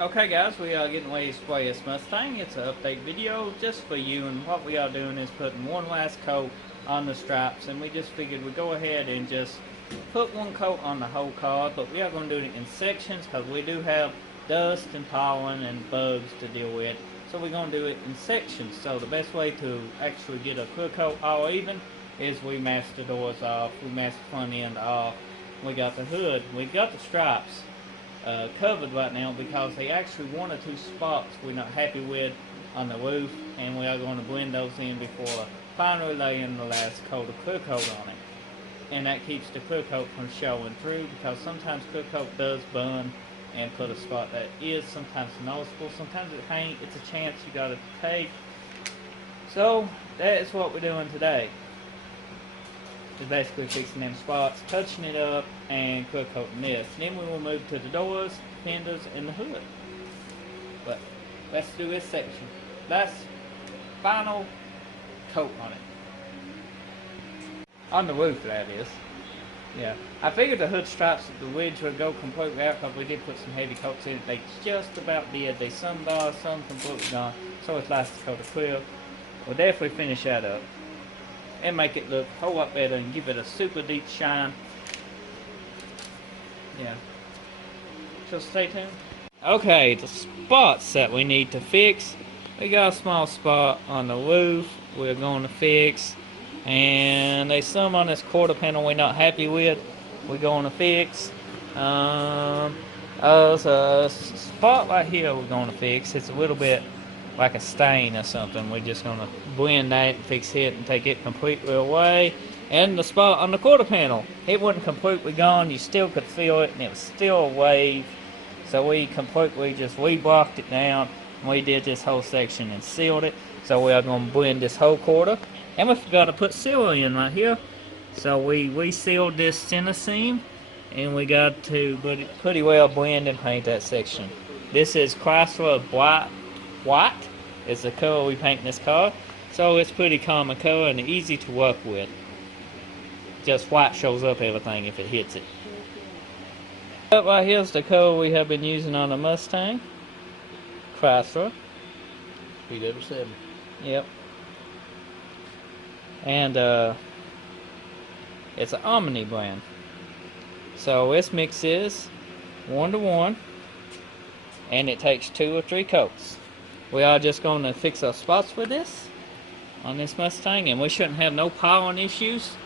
Okay guys, we are getting ready to spray this Mustang. It's an update video just for you, and what we are doing is putting one last coat on the stripes, and we just figured we'd go ahead and just put one coat on the whole car, but we are going to do it in sections because we do have dust and pollen and bugs to deal with, so we're going to do it in sections. So the best way to actually get a clear coat all even is we mask the doors off, we mask the front end off, we got the hood, we got the stripes covered right now because they actually one or two spots we're not happy with on the roof, and we are going to blend those in before finally laying the last coat of clear coat on it. And that keeps the clear coat from showing through, because sometimes clear coat does burn and put a spot that is sometimes noticeable. Sometimes it paint, it's a chance you got to take. So that is what we're doing today. Is basically fixing them spots, touching it up, and clear coating this. Then we will move to the doors, fenders, and the hood. But let's do this section. Last final coat on it. On the roof, that is. Yeah. I figured the hood stripes at the ridge would go completely out because we did put some heavy coats in it. They just about did. They some are, some completely gone. So it's last coat of clear. We'll definitely finish that up and make it look a whole lot better and give it a super deep shine. Yeah. So stay tuned. Okay, the spots that we need to fix. We got a small spot on the roof we're going to fix. And there's some on this quarter panel we're not happy with. We're going to fix. There's a spot right here we're going to fix. It's a little bit like a stain or something. We're just going to blend that and fix it and take it completely away. And the spot on the quarter panel, it wasn't completely gone. You still could feel it, and it was still a wave. So we completely just reblocked it down. And we did this whole section and sealed it. So we are going to blend this whole quarter. And we forgot to put sealer in right here. So we sealed this center seam, and we got to pretty well blend and paint that section. This is Chrysler White is the color we paint in this car, so it's pretty common color and easy to work with. Just white shows up everything if it hits it. Up right here's the color we have been using on the Mustang. Chrysler. PW7. Yep. And it's an Omni brand. So this mix is 1-to-1, and it takes 2 or 3 coats. We are just going to fix our spots with this on this Mustang, and we shouldn't have no pollen issues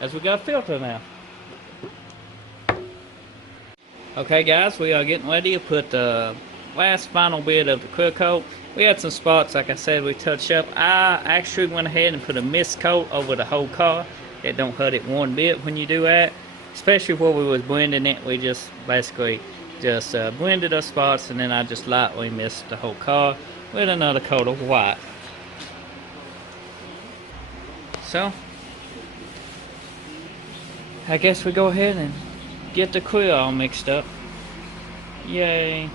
as we got a filter now. Okay guys, we are getting ready to put the last final bit of the clear coat. We had some spots, like I said, we touched up. I actually went ahead and put a mist coat over the whole car. It don't hurt it one bit when you do that, especially where we was blending it. We just basically just blended our spots, and then I just lightly mist the whole car with another coat of white. So I guess we go ahead and get the clear all mixed up. Yay.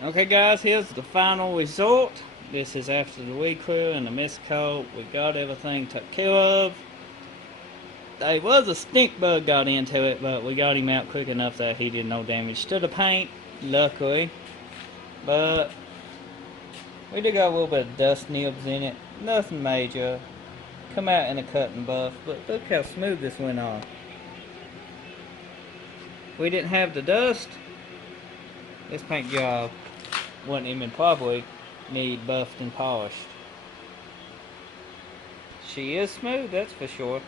Okay guys, here's the final result. This is after the weed clear and the mist coat. We got everything took care of. There was a stink bug got into it, but we got him out quick enough that he did no damage to the paint, luckily. But we did got a little bit of dust nibs in it. Nothing major. Come out in a cut and buff, but look how smooth this went on. We didn't have the dust. This paint job wouldn't even probably need buffed and polished. She is smooth, that's for sure.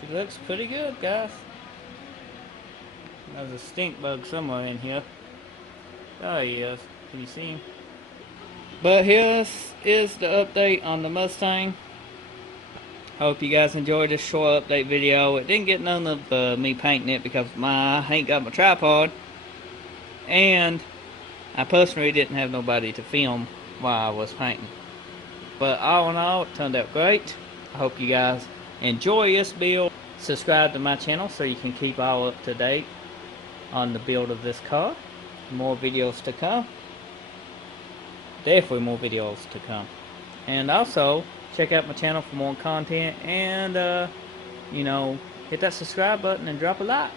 She looks pretty good, guys. There's a stink bug somewhere in here. Oh, he is. Can you see him? But here is the update on the Mustang. Hope you guys enjoyed this short update video. It didn't get none of me painting it because I ain't got my tripod, and I personally didn't have nobody to film while I was painting. But all in all, it turned out great. I hope you guys enjoy this build. Subscribe to my channel so you can keep all up to date on the build of this car. More videos to come. Definitely more videos to come. And also check out my channel for more content, and you know, hit that subscribe button and drop a like.